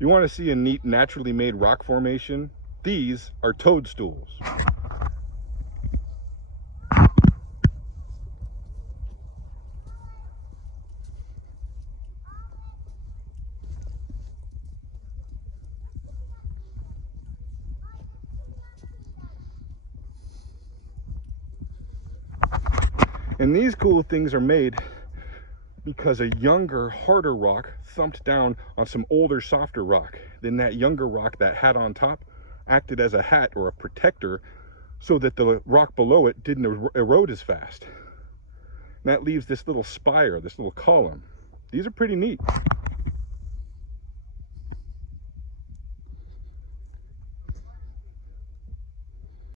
You want to see a neat naturally made rock formation? These are toadstools. And these cool things are made because a younger, harder rock thumped down on some older, softer rock. Then that younger rock that had on top acted as a hat or a protector so that the rock below it didn't erode as fast. And that leaves this little spire, this little column. These are pretty neat.